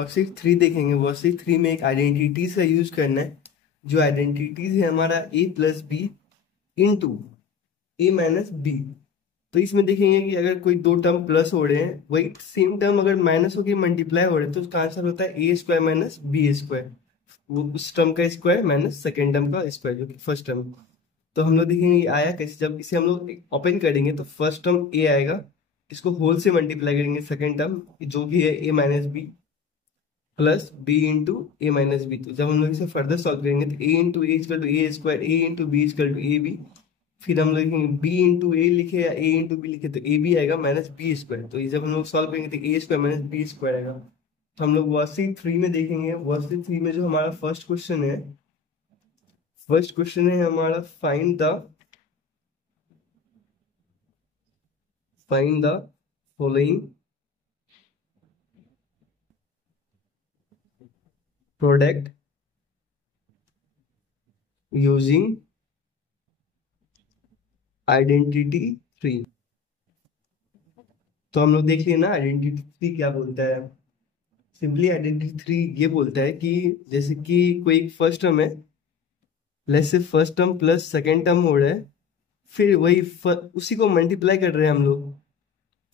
Worksheet 3 देखेंगे। Worksheet 3 में एक आइडेंटिटीज का यूज करना है। जो आइडेंटिटीज है हमारा a plus b into a minus b. तो इसमें देखेंगे कि अगर कोई दो टर्म प्लस हो रहे हैं, वही सेम टर्म अगर माइनस होकर मल्टीप्लाई हो रहे हैं, तो उसका आंसर होता है a square minus b square. वो उस टर्म का स्क्वायर माइनस सेकेंड टर्म का स्क्वायर, जो कि फर्स्ट टर्म। तो हम लोग देखेंगे ये आया कैसे। जब इसे हम लोग ओपन करेंगे तो फर्स्ट टर्म ए आएगा, इसको होल से मल्टीप्लाई करेंगे सेकेंड टर्म जो भी है a minus b plus b into a minus b. तो जब हम लोग इसे फर्दर सॉल्व करेंगे तो a into a equal to a square, a into b equal to a b. फिर हम लोग लिखेंगे बी इंटू ए लिखे या ए इंटू बी लिखे तो ए बी आएगा माइनस बी स्क्वायर। तो ये जब हम लोग सॉल्व करेंगे तो ए स्क्वायर माइनस बी स्क्वायर आएगा। तो हम लोग वर्कशीट 3 में देखेंगे। वर्कशीट 3 में जो हमारा फर्स्ट क्वेश्चन है, फर्स्ट क्वेश्चन है हमारा find the following product using identity 3। तो हम लोग देख लिए ना आइडेंटिटी 3 क्या बोलता है। सिंपली आइडेंटिटी 3 ये बोलता है कि जैसे कि कोई फर्स्ट टर्म है, let's say first term plus second term हो रहा है, फिर वही उसी को मल्टीप्लाई कर रहे हैं हम लोग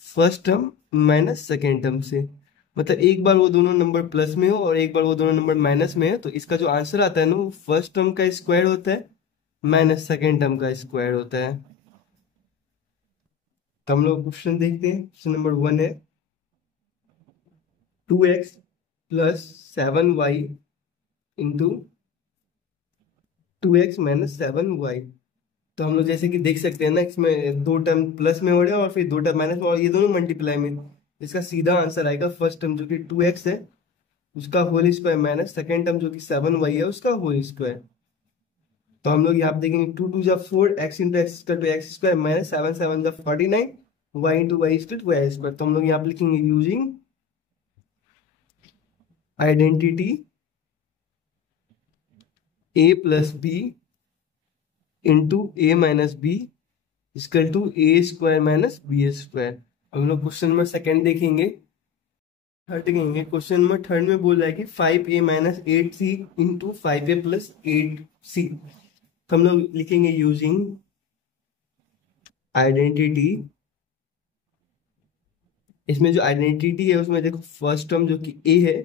first term minus second term से। मतलब एक बार वो दोनों नंबर प्लस में हो और एक बार वो दोनों नंबर माइनस में है, तो इसका जो आंसर आता है ना वो फर्स्ट टर्म का स्क्वायर होता है माइनस सेकेंड टर्म का स्क्वायर होता है। तो हम लोग क्वेश्चन देखते हैं। क्वेश्चन नंबर 1 है 2x plus 7y into 2x minus 7y। तो हम लोग जैसे कि देख सकते हैं ना, इसमें दो टर्म प्लस में हो रहे हैं और फिर दो टर्म माइनस में, और ये दोनों मल्टीप्लाई में। इसका सीधा आंसर आएगा फर्स्ट टर्म जो कि 2x है उसका whole square minus second term जो कि 7y है उसका होल स्क्वायर। तो हम लोग यहाँ पे देखेंगे 2 2 जा 4, x into x square to x square minus 7 7 जा 49, y into y square to y square. तो हम लोग यहाँ पे लिखेंगे using identity a plus b into a minus b equal to a square minus b square. हम लोग question number second देखेंगे। थर्ड देखेंगे। क्वेश्चन नंबर थर्ड में बोल रहा है कि 5a minus 8c into 5a plus 8c। तो हम लोग लिखेंगे यूजिंग आइडेंटिटी। इसमें जो आइडेंटिटी है उसमें देखो फर्स्ट टर्म जो कि a है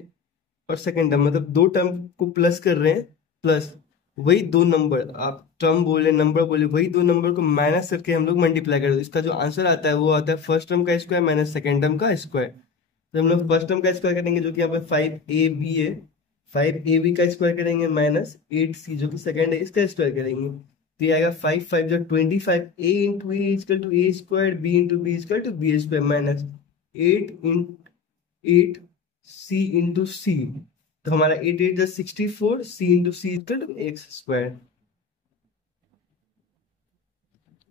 और सेकेंड टर्म, मतलब दो टर्म को प्लस कर रहे हैं, प्लस वही दो नंबर, आप टर्म बोले नंबर बोले, वही दो नंबर को माइनस करके हम लोग मल्टीप्लाई कर दो। इसका जो आंसर आता है वो आता है फर्स्ट टर्म का स्क्वायर माइनस सेकेंड टर्म का स्क्वायर। तो हम लोग फर्स्ट टर्म का स्क्वायर करेंगे जो कि यहाँ पे 5ab है, 5ab का स्क्वायर करेंगे माइनस 8c जो कि सेकेंड है इसका स्क्वायर करेंगे। तो ये आएगा 5 5 जो 25, a into a equal to a square, b into b equal to b square minus 8 into c. तो हमारा 8 8 जा 64, c into c equal to x square.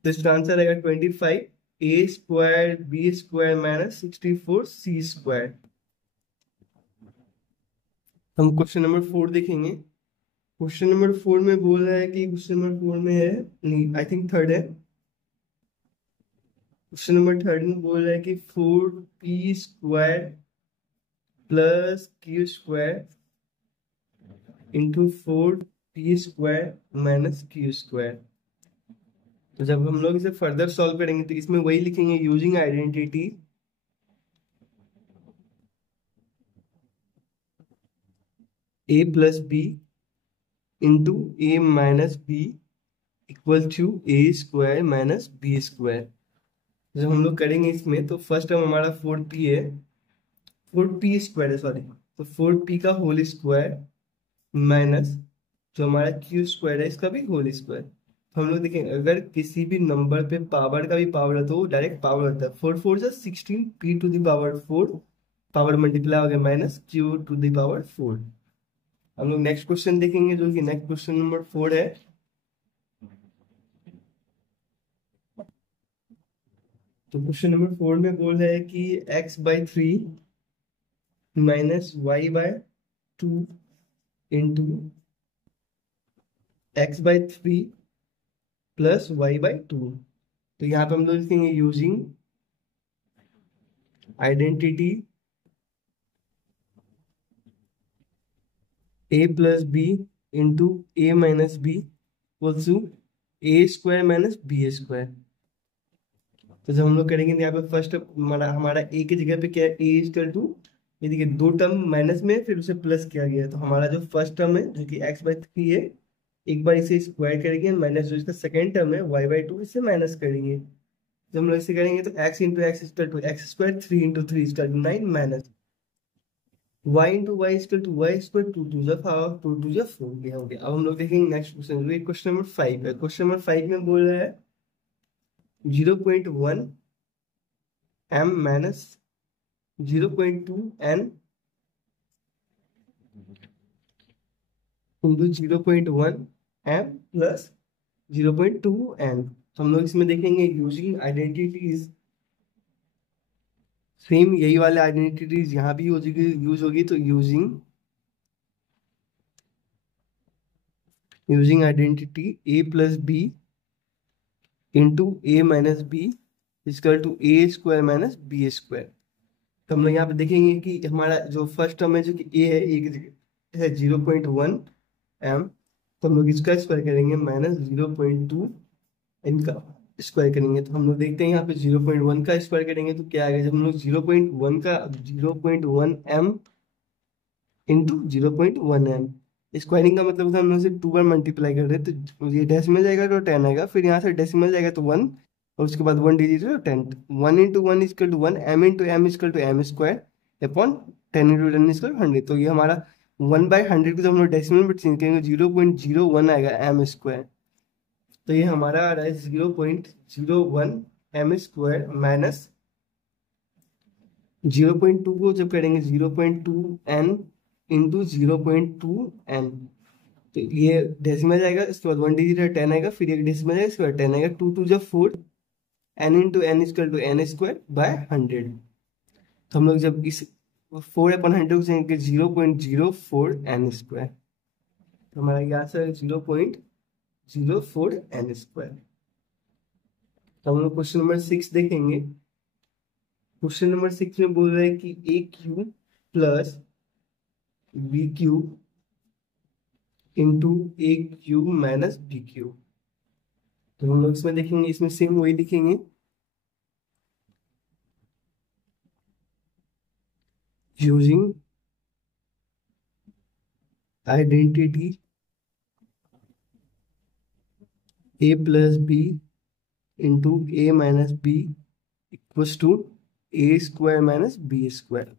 तो इसका आंसर आएगा 25 a square b square minus 64 c square. हम question number 4 देखेंगे। Question number 4 में बोल रहा है कि क्वेश्चन नंबर 4 में है, नहीं आई थिंक थर्ड है। क्वेश्चन नंबर थर्ड में बोल रहा है कि 4p square plus Q square into 4p square minus Q square. तो जब हम लोग इसे फर्दर सॉल्व करेंगे तो इसमें वही लिखेंगे using identity a plus b into a minus b equal to a square minus b square. जब हम लोग करेंगे इसमें तो फर्स्ट टर्म हमारा 4p है, 4p स्क्वायर है सॉरी, तो 4p का होल स्क्वायर माइनस जो हमारा क्यू स्क्वायर है इसका भी होल स्क्वायर। तो हम लोग देखेंगे अगर किसी भी नंबर पे पावर का भी पावर है तो वो डायरेक्ट पावर होता है। 4 4 जा 16 p to the power 4, power multiply हो गया minus q to the power 4। हम लोग नेक्स्ट क्वेश्चन देखेंगे जो कि नेक्स्ट क्वेश्चन नंबर 4 है। तो क्वेश्चन नंबर 4 में बोल रहा है कि x/3 minus y/2 into x/3 plus y/2। तो यहाँ पे हम लोग लिखेंगे using identity a plus b into a minus b equals to a square minus b square. तो जब हम लोग करेंगे तो यहाँ पे फर्स्ट हमारा हमारा ए की जगह पे क्या है, ए इक्वल टू, ये देखिए दो टर्म माइनस में फिर उसे प्लस किया गया है। तो हमारा जो फर्स्ट टर्म है जो कि x/3 है, एक बार इसे स्क्वायर करेंगे, माइनस जो इसका सेकेंड टर्म है y/2 इसे माइनस करेंगे। जब हम लोग इसे करेंगे तो x into x equal to x square, 3 into 3 equal to 9 minus y into y equal to y square, 2 2 जा 5 2 2 जा 4, ये हो गया। अब हम लोग देखेंगे नेक्स्ट क्वेश्चन, जो क्वेश्चन नंबर 5 है। क्वेश्चन नंबर 5 में बोल रहा है 0.1 m minus 0.2 n into 0.1 m plus 0.2 n। तो हम लोग इसमें देखेंगे यूजिंग आइडेंटिटीज, सेम यही वाले आइडेंटिटीज यहाँ भी यूज होगी। तो using identity a plus b into a minus b equal to a square minus b square. तो हम लोग यहाँ पे देखेंगे कि हमारा जो फर्स्ट टर्म है जो कि ए है, ए की जगह है 0.1 m, तो हम लोग इसका स्क्वायर करेंगे माइनस 0.2 इनका स्क्वायर करेंगे। तो हम लोग देखते हैं यहाँ पे 0.1 का स्क्वायर करेंगे तो क्या आएगा। जब हम लोग 0.1 m इंटू 0.1 m, स्क्वायरिंग का मतलब हम लोग से 2 बार मल्टीप्लाई कर रहे हैं, तो ये डेसिमल जाएगा तो 10 आएगा, फिर यहाँ से डेसिमल जाएगा तो 1, और उसके बाद 1 डिजिट तो 10। 1 into 1 equal to 1, m into m equal to m square upon 10 into 10 equal to 100। तो ये हमारा 1/100 को जब हम लोग डेसिमल में चेंज करेंगे 0.01 आएगा m स्क्वायर। तो ये हमारा आ रहा है 0.01 m स्क्वायर माइनस 0.2 को जब करेंगे 0.2 n इंटू 0.2 n, तो ये डेसिमल जाएगा, इसके बाद 1 डिजिट 10 आएगा, फिर एक डेसिमल जाएगा, इसके बाद 10 आएगा, 2 2 जब 4, n into n equal to n square by 100। तो हम लोग जब इस 4/100 को चेंज 0.04 n स्क्वायर, तो हमारा ये आंसर है 0.04 n स्क्वायर। तो हम लोग क्वेश्चन नंबर 6 देखेंगे। क्वेश्चन नंबर 6 में बोल रहा है कि a cube plus b cube into a cube minus b cube. तो हम लोग इसमें देखेंगे, इसमें सेम वही लिखेंगे, using identity a plus b into a minus b equals to a square minus b square.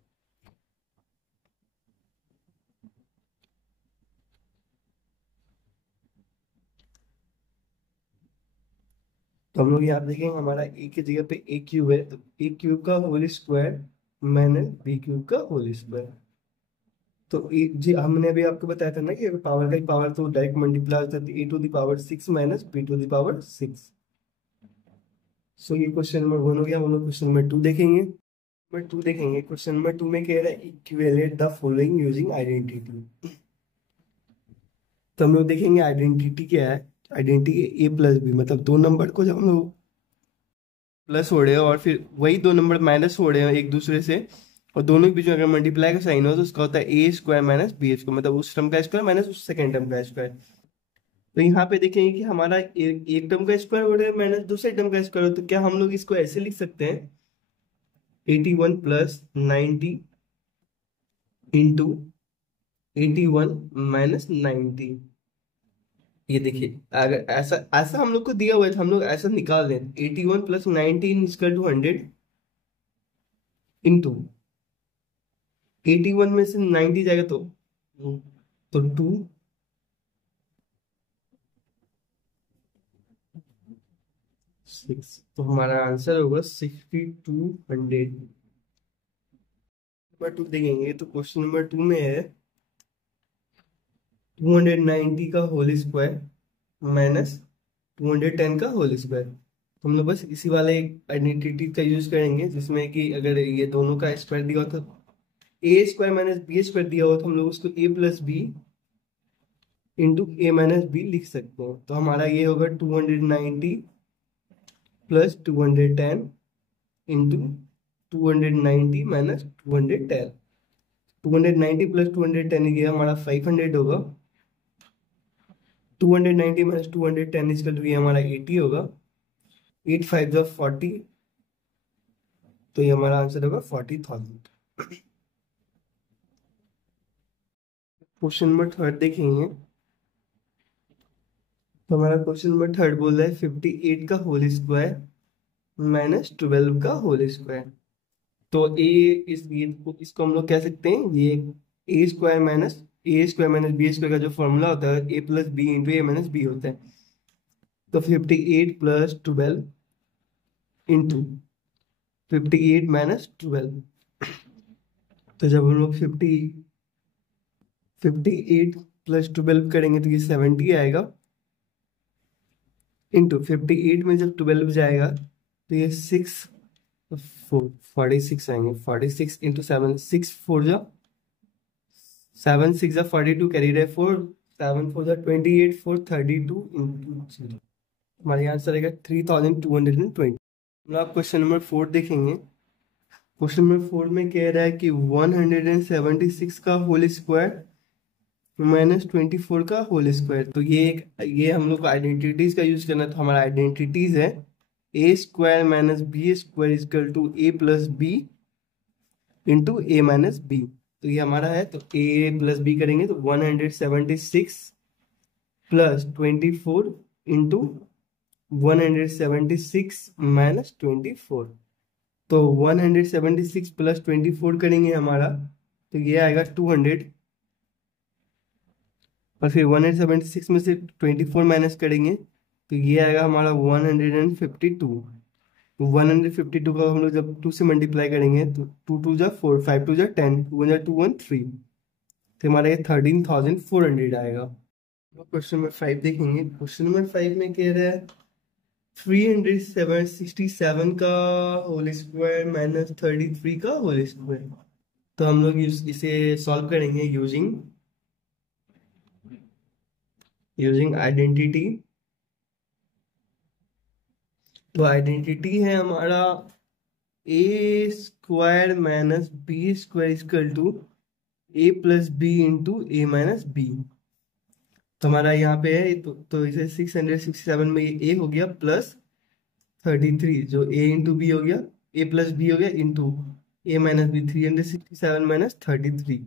तो हम लोग यहाँ देखेंगे हमारा ए की जगह पे ए क्यूब है, तो ए क्यूब का whole square minus b cube का होल स्क्वायर। तो जी हमने अभी आपको बताया था ना कि पावर का पावर तो डायरेक्ट मल्टीप्लाई होता है, a to the power 6 minus b to the power 6। So ये क्वेश्चन नंबर 1 हो गया। हम लोग क्वेश्चन नंबर 2 देखेंगे। क्वेश्चन नंबर 2 में कह रहा है equivalent the following using identity. तो हम लोग देखेंगे आइडेंटिटी क्या है। आइडेंटिटी ए प्लस बी, मतलब दो नंबर को जब हम लोग प्लस हो रहे हैं और फिर वही दो नंबर माइनस हो रहे हैं एक दूसरे से, और दोनों के बीच में अगर मल्टीप्लाई का साइन हो तो उसका होता है a square minus b square, मतलब उस टर्म का स्क्वायर माइनस उस सेकेंड टर्म का स्क्वायर। तो यहाँ पे देखेंगे कि हमारा एक टर्म का स्क्वायर हो रहा है माइनस दूसरे टर्म का स्क्वायर हो, तो क्या हम लोग इसको ऐसे लिख सकते हैं 81 प्लस 90 इंटू 81 माइनस 90। ये देखिए अगर ऐसा ऐसा हम लोग को दिया हुआ है तो हम लोग ऐसा निकाल दें 81 प्लस 19 इक्वल टू 100 इंटू 81 में से 90 जाएगा तो 2 6, तो हमारा आंसर होगा 6200। नंबर 2 देखेंगे तो क्वेश्चन नंबर 2 में है 290 का होल स्क्वायर माइनस 210 का होल स्क्वायर। हम लोग बस इसी वाले आइडेंटिटी का यूज करेंगे, जिसमें कि अगर ये दोनों का स्क्वायर दिया हो तो ए स्क्वायर माइनस बी स्क्वायर दिया हो तो हम लोग उसको ए plus b into a minus B लिख सकते हैं। तो हमारा ये होगा 290 प्लस 210 इंटू 290 माइनस 210। 290 प्लस 210 ये हमारा 500 होगा। 290 माइनस 210 इसका ये हमारा 80 होगा। 8 5 जो 40, तो ये हमारा आंसर होगा 40,000। क्वेश्चन नंबर थर्ड देखेंगे। तो हमारा क्वेश्चन नंबर थर्ड बोल रहा है 58 का होल स्क्वायर माइनस 12 का होल स्क्वायर। तो इसको हम लोग कह सकते हैं, ये ए स्क्वायर माइनस बी स्क्वायर का जो फॉर्मूला होता है ए plus b into a minus B होता है। तो 58 प्लस 12 इंटू 58 माइनस 12, तो जब हम लोग 58 प्लस 12 करेंगे तो ये 70 आएगा। इंटू 58 में जब 12 जाएगा तो ये 46 आएंगे। 46 इंटू 7, 6 4 जा 7 6 जा 42, कैरी रहे 4, 7 4 जा 28, 4 32 इंटू 0, हमारे आंसर आएगा 3220। हम आप क्वेश्चन नंबर 4 देखेंगे। क्वेश्चन नंबर 4 में कह रहा है कि 176 का होल स्क्वायर माइनस 24 का होल स्क्वायर। तो ये हम लोग को आइडेंटिटीज का यूज करना है। तो हमारा आइडेंटिटीज है a square minus b square equal to a plus b into a minus b. तो ये हमारा है, तो ए प्लस बी करेंगे तो 176 प्लस 24 इंटू 176 माइनस 24। तो 176 प्लस 24 करेंगे हमारा, तो ये आएगा 200। और फिर 176 में से 24 माइनस करेंगे तो ये आएगा हमारा 152। 152 का हम लोग जब 2 से मल्टीप्लाई करेंगे तो 2 2 जा 4, 5 2 जा 10, 2 1 जा 2 1 3, तो हमारा ये 13,400 आएगा। क्वेश्चन नंबर 5 देखेंगे। क्वेश्चन नंबर 5 में कह रहा है 367 का होल स्क्वायर माइनस 33 का होल स्क्वायर। तो हम लोग इसे सॉल्व करेंगे यूजिंग आइडेंटिटी। तो आइडेंटिटी है हमारा a square minus b square equal to a plus b into a minus b. तो हमारा यहाँ पे है, तो इसे 667 में ये ए हो गया प्लस 33, जो ए इंटू बी हो गया, ए प्लस बी हो गया into a minus B, 367 minus 33।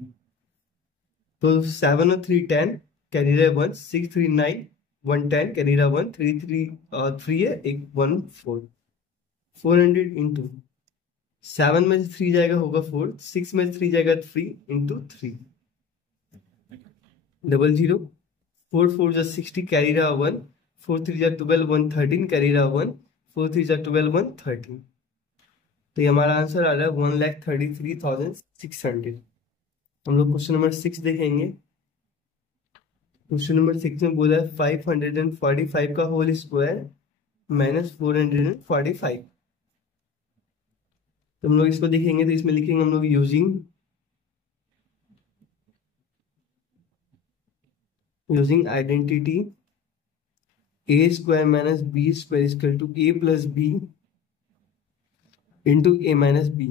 तो 7 और 3 10, कैरी रहा 1, 6 3 9, 1 10, कैरी रहा 1, 3 3 है, एक 1 4, 400 इंटू 7 में से 3 जाएगा होगा 4, 6 में से 3 जाएगा 3 इंटू 3, 00, 4 4 जा 60, कैरी रहा 1, 4 3 जा 12, 1 13, कैरी रहा 1, 4 3 जा 12, 1 13। तो ये हमारा आंसर आ रहा है 1,33,600। हम लोग क्वेश्चन नंबर 6 देखेंगे। क्वेश्चन नंबर 6 में बोला है 545 का होल स्क्वायर माइनस 445। तो हम लोग इसको देखेंगे तो इसमें लिखेंगे हम लोग using identity a square minus b square equal to a plus b into a minus b.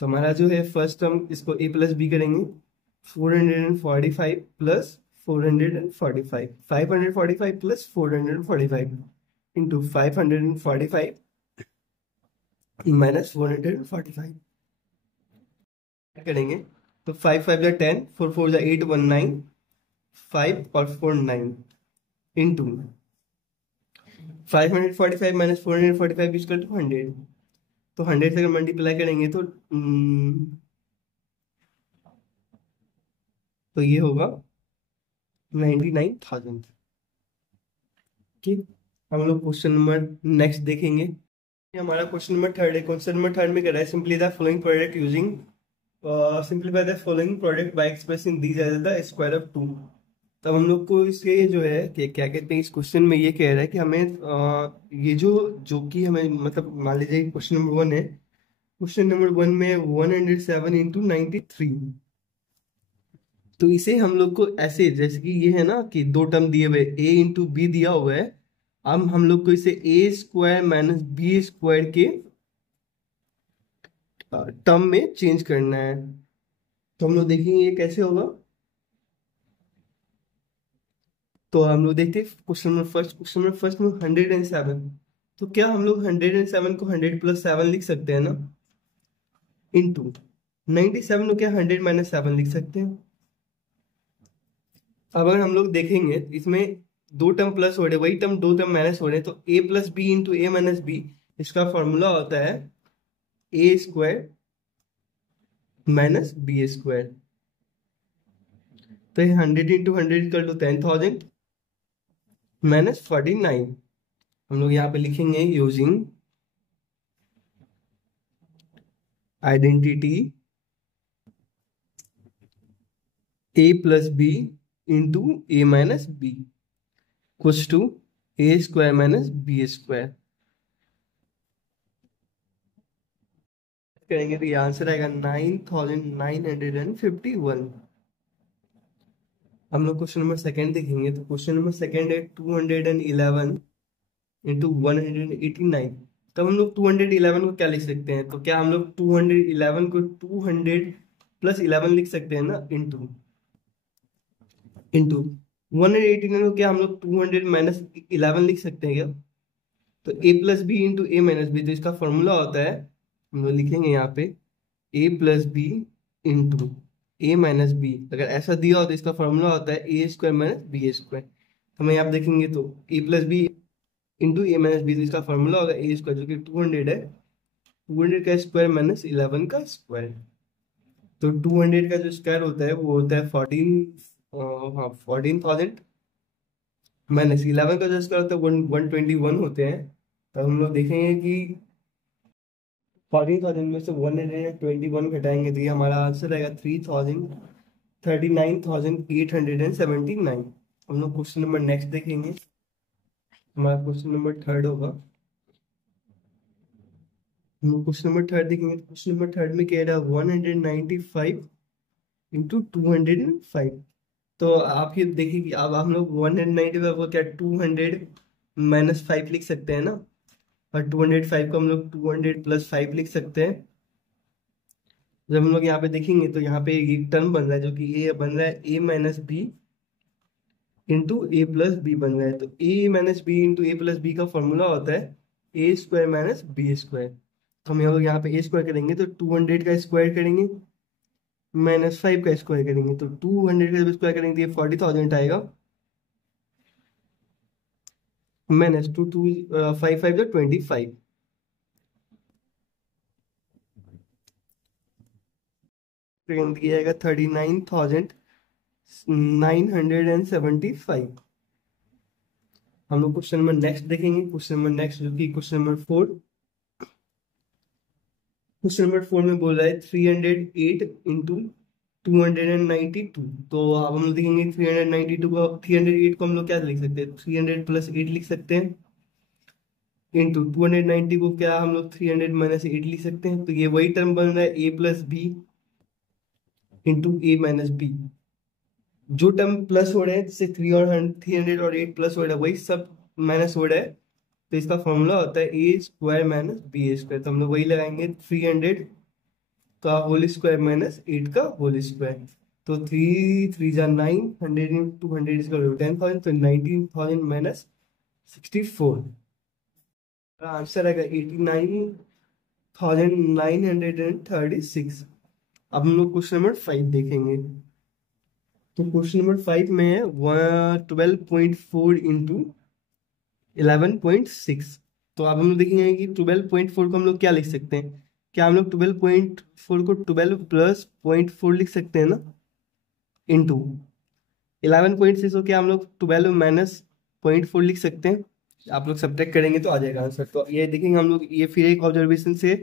तो हमारा जो है फर्स्ट हम इसको ए प्लस बी करेंगे, 445 प्लस 445, 545 प्लस 445 इंटू 545 माइनस 445 करेंगे तो 5 5 जा 10, 4 4 जा 8, 1 9, 5 और 4 9 इंटू 545 माइनस 445 इक्वल टू 100। तो 100 से अगर मल्टीप्लाई करेंगे तो ये होगा 99,000। ठीक, हम लोग क्वेश्चन नंबर नेक्स्ट देखेंगे। हमारा क्वेश्चन नंबर थर्ड है। क्वेश्चन नंबर थर्ड में कह रहा है simply the following product using simplify the following product by expressing these as the square of 2। तब हम लोग को इसके जो है कि क्या कहते हैं, इस क्वेश्चन में ये कह रहा है कि हमें ये जो कि हमें मतलब मान लीजिए क्वेश्चन नंबर 1 है। क्वेश्चन नंबर 1 में 107 इंटू 93। तो इसे हम लोग को ऐसे, जैसे कि ये है ना कि दो टर्म दिए हुए a इंटू बी दिया हुआ है, अब हम लोग को इसे ए स्क्वायर माइनस बी स्क्वायर के टर्म में चेंज करना है। तो हम लोग देखेंगे ये कैसे होगा। तो हम लोग देखते हैं क्वेश्चन नंबर फर्स्ट में 107। तो क्या हम लोग 107 को 100 + 7 लिख सकते हैं ना, इंटू 97 को क्या 100 - 7 लिख सकते हैं। अब अगर हम लोग देखेंगे इसमें दो टर्म प्लस हो रहे, वही टर्म दो टर्म माइनस हो रहे, तो a + b into a - b, इसका फॉर्मूला होता है a² - b²। तो 100 इंटू 100 कर लो 10,000 -49। हम लोग यहाँ पे लिखेंगे using identity a + b into a - b कुछ टू a² - b²। करेंगे तो ये आंसर आएगा 9,951। हम लोग क्वेश्चन नंबर सेकंड देखेंगे। तो क्वेश्चन नंबर सेकंड है 211 इंटू 189। तब हम लोग 211 को क्या लिख सकते हैं, तो क्या हम लोग 211 को 200 + 11 लिख सकते हैं ना, इंटू इंटू 189 को क्या हम लोग 200 - 11 लिख सकते हैं क्या। तो a + b into a - b, तो इसका फॉर्मूला होता है, हम लोग लिखेंगे यहाँ पे a + b into a - b। अगर ऐसा दिया हो तो इसका फॉर्मूला होता है a² - b²। हमें यहाँ पे देखेंगे तो a + b into a - b, तो इसका फॉर्मूला होगा a², जो कि 200 है, 200 का स्क्वायर - 11 का स्क्वायर। तो 200 का जो स्क्वायर होता है वो होता है 14,000 -11 का जो स्क्वायर होता है 121 होते हैं। तो हम लोग देखेंगे कि 14,000 में से 121 घटाएंगे तो ये हमारा आंसर आएगा 3,39,879। हम लोग क्वेश्चन नंबर नेक्स्ट देखेंगे। हमारा क्वेश्चन नंबर थर्ड होगा। हम लोग क्वेश्चन नंबर थर्ड देखेंगे। क्वेश्चन नंबर थर्ड में कह रहा है 195 इंटू 205। तो आप ये देखिए कि अब हम लोग 195 को क्या 200 - 5 लिख सकते हैं ना, और 205 को हम लोग 200 + 5 लिख सकते हैं। जब हम लोग यहाँ पे देखेंगे तो यहाँ पे एक टर्म बन रहा है, जो कि ये बन रहा है a - b into a + b बन रहा है। तो a - b into a + b का फॉर्मूला होता है a² - b²। तो हम यहाँ पे a² करेंगे तो 200 का स्क्वायर करेंगे -5 का स्क्वायर करेंगे, तो 200 का जब स्क्वायर करेंगे तो ये 40,000 आएगा, -2 2 5 5 तो 25। सेकंड दिया जाएगा 39,975। हम लोग क्वेश्चन नंबर नेक्स्ट देखेंगे। क्वेश्चन नंबर नेक्स्ट जो कि क्वेश्चन नंबर 4। क्वेश्चन नंबर 4 में बोल रहा है 308 इंटू 292। तो अब हम लोग देखेंगे 392 को 308 को हम लोग क्या लिख सकते हैं, 300 + 8 लिख सकते हैं, इंटू 290 को क्या हम लोग 300 - 8 लिख सकते हैं। तो ये वही टर्म बन रहा है a + b into a - b। जो टर्म प्लस हो रहे हैं जैसे 300 और 8 प्लस हो रहा है, वही सब माइनस हो रहा है। तो इसका फॉर्मूला होता है a² - b²। तो हम लोग वही लगाएंगे 300 का होल स्क्वायर -8 का होल स्क्वायर। तो 3 3 जा 9, 100 × 200 = 10,000, तो 19,000 - 64। आंसर आएगा 89,936। अब हम लोग क्वेश्चन नंबर 5 देखेंगे। तो क्वेश्चन नंबर 5 में है 12.4 इंटू 11.6। तो अब हम लोग देखेंगे कि 12.4 को हम लोग क्या लिख सकते हैं। क्या हम लोग 12.4 को 12 + 0.4 लिख सकते हैं ना, इंटू 11.6 को क्या हम लोग 12 - 0.4 लिख सकते हैं। आप लोग सब्ट्रैक्ट करेंगे तो आ जाएगा आंसर। तो ये देखेंगे हम लोग, ये फिर एक ऑब्जर्वेशन से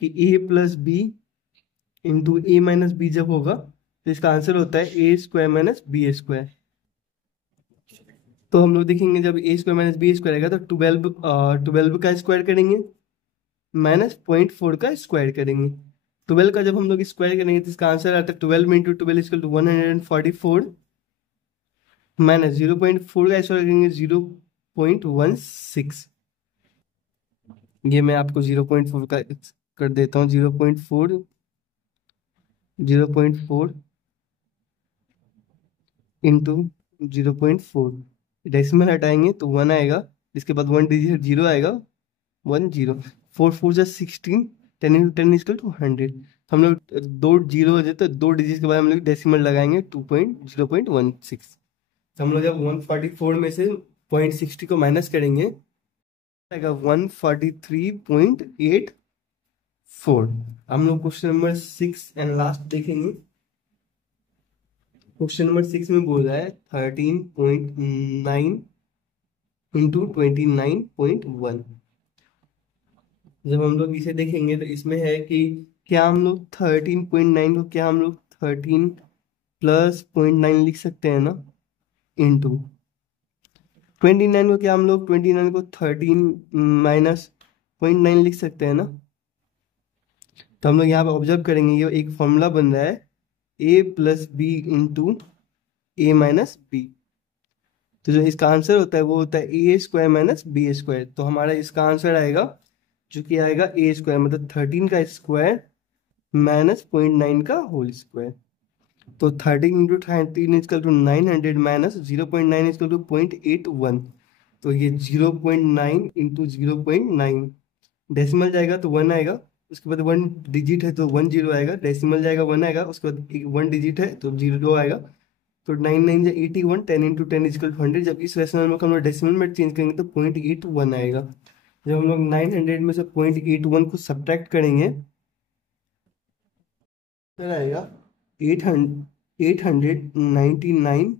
कि a + b into a - b जब होगा तो इसका आंसर होता है a² - b²। तो हम लोग देखेंगे जब a² - b² आएगा तो 12 का स्क्वायर करेंगे -0.4 का स्क्वायर करेंगे। 12 का जब हम लोग स्क्वायर करेंगे तो इसका आंसर आता है 12 × 12 = 144, -0.4 का स्क्वायर करेंगे 0.16। ये मैं आपको 0.4 का कर देता हूँ, 0.4 0.4 इंटू 0.4, डेसिमल हटाएंगे तो 1 आएगा, इसके बाद 1 डिजिट 0 आएगा, 1 0, 4 4 जा 16, 10 इंटू 10 इजकल टू 100। हम लोग दो जीरो हो जाए तो दो डिजिट के बाद हम लोग डेसिमल लगाएंगे 2.0.16। तो हम लोग जब 144 में से 0.60 को माइनस करेंगे आएगा 143.84। हम लोग क्वेश्चन नंबर 6 एंड लास्ट देखेंगे। क्वेश्चन नंबर 6 में बोल रहा है 13.9 इंटू 29.1। जब हम लोग इसे देखेंगे तो इसमें है कि क्या हम लोग 13.9 को क्या हम लोग 13 प्लस 0.9 लिख सकते हैं ना, इंटू 29 को क्या हम लोग 29 को 13 माइनस 0.9 लिख सकते हैं ना। तो हम लोग यहाँ पे ऑब्जर्व करेंगे ये एक फॉर्मूला बन रहा है a plus b into a minus b. तो जो इसका आंसर होता है वो होता है a square minus b square. तो हमारा इसका आंसर आएगा जो कि आएगा ए स्क्वायर मतलब 13 का स्क्वायर माइनस 0.9 का होल स्क्वायर। तो 13 into 13 equal to 900 minus 0.9 equal to 0.81। तो ये 0.9 इंटू 0.9, डेसिमल जाएगा तो 1 आएगा, उसके बाद 1 डिजिट है तो 1 0 आएगा, डेसिमल जाएगा 1 आएगा, उसके बाद 1 डिजिट है तो 0 आएगा। तो 9 9 जा 81, 10 इंटू 10 इजकल टू 100। जब इस रेशनल नंबर को हम लोग डेसिमल में चेंज करेंगे तो 0.81 आएगा। जब हम लोग 900 में से 0.81 को सब्ट्रैक्ट करेंगे फिर आएगा 800 899.19।